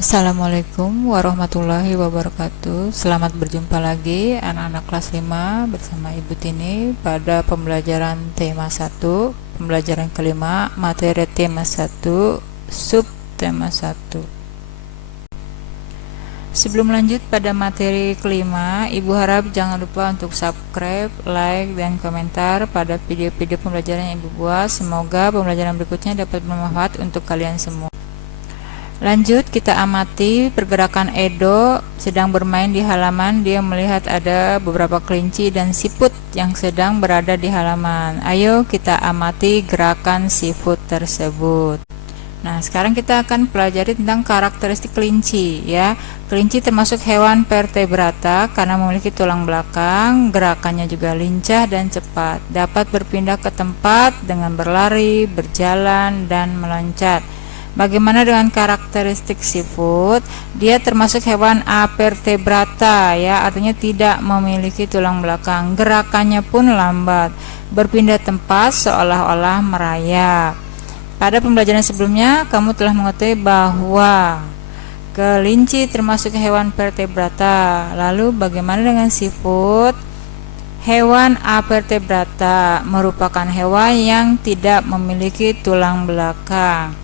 Assalamualaikum warahmatullahi wabarakatuh. Selamat berjumpa lagi anak-anak kelas 5 bersama Ibu Tini pada pembelajaran tema 1, pembelajaran kelima, materi tema 1, sub tema 1. Sebelum lanjut pada materi kelima, Ibu harap jangan lupa untuk subscribe, like, dan komentar pada video-video pembelajaran yang Ibu buat. Semoga pembelajaran berikutnya dapat bermanfaat untuk kalian semua. Lanjut, kita amati pergerakan Edo sedang bermain di halaman. Dia melihat ada beberapa kelinci dan siput yang sedang berada di halaman. Ayo kita amati gerakan siput tersebut. Nah, sekarang kita akan pelajari tentang karakteristik kelinci ya. Kelinci termasuk hewan vertebrata karena memiliki tulang belakang, gerakannya juga lincah dan cepat. Dapat berpindah ke tempat dengan berlari, berjalan, dan meloncat. Bagaimana dengan karakteristik siput? Dia termasuk hewan avertebrata ya, artinya tidak memiliki tulang belakang. Gerakannya pun lambat, berpindah tempat seolah-olah merayap. Pada pembelajaran sebelumnya, kamu telah mengetahui bahwa kelinci termasuk hewan vertebrata. Lalu bagaimana dengan siput? Hewan avertebrata merupakan hewan yang tidak memiliki tulang belakang.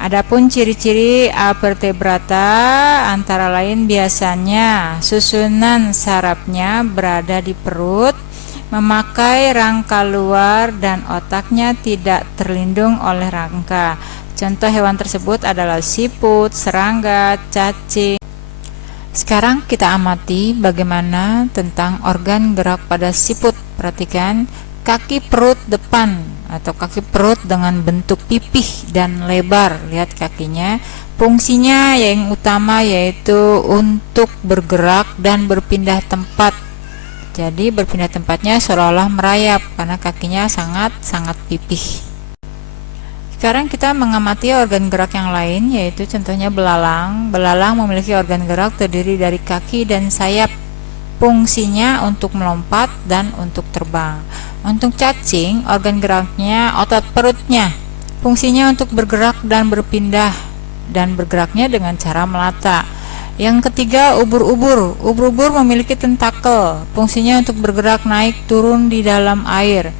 Adapun ciri-ciri avertebrata antara lain biasanya susunan sarafnya berada di perut, memakai rangka luar, dan otaknya tidak terlindung oleh rangka. Contoh hewan tersebut adalah siput, serangga, cacing. Sekarang kita amati bagaimana tentang organ gerak pada siput. Perhatikan kaki perut depan atau kaki perut dengan bentuk pipih dan lebar. Lihat kakinya. Fungsinya yang utama yaitu untuk bergerak dan berpindah tempat. Jadi berpindah tempatnya seolah-olah merayap karena kakinya sangat pipih. Sekarang kita mengamati organ gerak yang lain, yaitu contohnya belalang. Belalang memiliki organ gerak terdiri dari kaki dan sayap. Fungsinya untuk melompat dan untuk terbang. Untuk cacing, organ geraknya otot perutnya. Fungsinya untuk bergerak dan berpindah, dan bergeraknya dengan cara melata. Yang ketiga, ubur-ubur. Ubur-ubur memiliki tentakel. Fungsinya untuk bergerak naik turun di dalam air.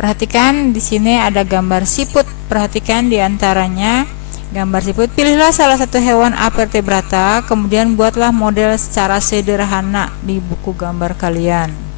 Perhatikan di sini ada gambar siput. Perhatikan di antaranya gambar siput. Pilihlah salah satu hewan avertebrata, kemudian buatlah model secara sederhana di buku gambar kalian.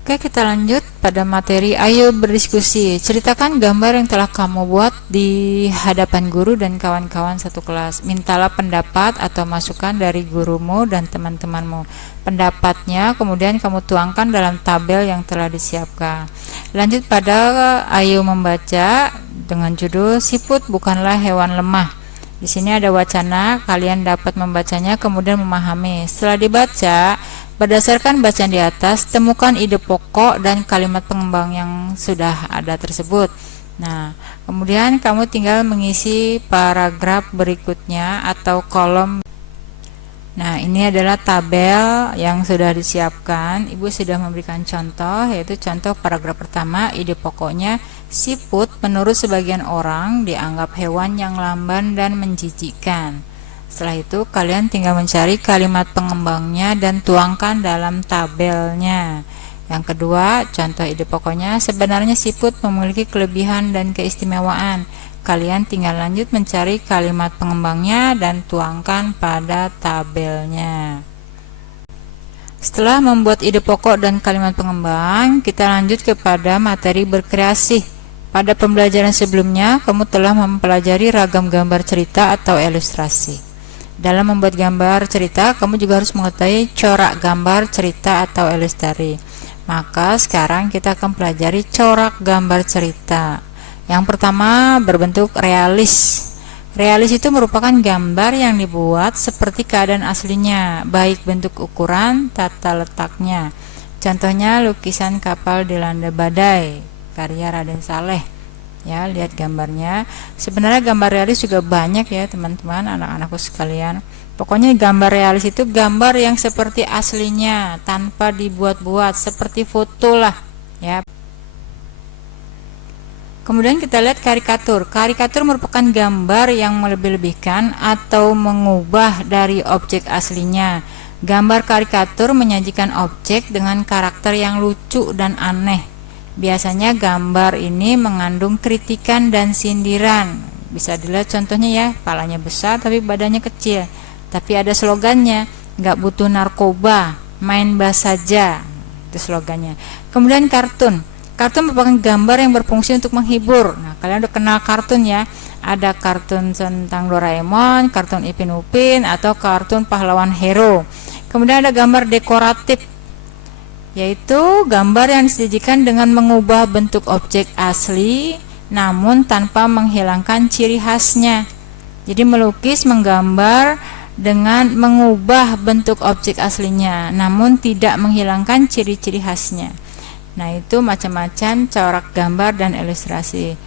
Oke, kita lanjut pada materi ayo berdiskusi. Ceritakan gambar yang telah kamu buat di hadapan guru dan kawan-kawan satu kelas. Mintalah pendapat atau masukan dari gurumu dan teman-temanmu. Pendapatnya kemudian kamu tuangkan dalam tabel yang telah disiapkan. Lanjut pada ayo membaca dengan judul Siput Bukanlah Hewan Lemah. Di sini ada wacana, kalian dapat membacanya kemudian memahami. Setelah dibaca, berdasarkan bacaan di atas, temukan ide pokok dan kalimat pengembang yang sudah ada tersebut. Nah, kemudian kamu tinggal mengisi paragraf berikutnya atau kolom. Nah, ini adalah tabel yang sudah disiapkan. Ibu sudah memberikan contoh, yaitu contoh paragraf pertama, ide pokoknya, siput menurut sebagian orang dianggap hewan yang lamban dan menjijikkan. Setelah itu kalian tinggal mencari kalimat pengembangnya dan tuangkan dalam tabelnya. Yang kedua, contoh ide pokoknya, sebenarnya siput memiliki kelebihan dan keistimewaan. Kalian tinggal lanjut mencari kalimat pengembangnya dan tuangkan pada tabelnya. Setelah membuat ide pokok dan kalimat pengembang, kita lanjut kepada materi berkreasi. Pada pembelajaran sebelumnya, kamu telah mempelajari ragam gambar cerita atau ilustrasi. Dalam membuat gambar cerita, kamu juga harus mengetahui corak gambar cerita atau ilustrasi. Maka sekarang kita akan pelajari corak gambar cerita. Yang pertama berbentuk realis. Realis itu merupakan gambar yang dibuat seperti keadaan aslinya, baik bentuk ukuran, tata letaknya. Contohnya lukisan kapal dilanda badai, karya Raden Saleh. Ya, lihat gambarnya. Sebenarnya gambar realis juga banyak ya teman-teman, anak-anakku sekalian. Pokoknya gambar realis itu gambar yang seperti aslinya, tanpa dibuat-buat, seperti foto lah ya. Kemudian kita lihat karikatur. Karikatur merupakan gambar yang melebih-lebihkan atau mengubah dari objek aslinya. Gambar karikatur menyajikan objek dengan karakter yang lucu dan aneh. Biasanya gambar ini mengandung kritikan dan sindiran. Bisa dilihat contohnya ya, palanya besar tapi badannya kecil. Tapi ada slogannya, nggak butuh narkoba, main bass saja. Itu slogannya. Kemudian kartun. Kartun merupakan gambar yang berfungsi untuk menghibur. Nah, kalian udah kenal kartun ya. Ada kartun tentang Doraemon, kartun Ipin Upin, atau kartun pahlawan hero. Kemudian ada gambar dekoratif, yaitu gambar yang disajikan dengan mengubah bentuk objek asli namun tanpa menghilangkan ciri khasnya. Jadi melukis, menggambar dengan mengubah bentuk objek aslinya namun tidak menghilangkan ciri-ciri khasnya. Nah, itu macam-macam corak gambar dan ilustrasi.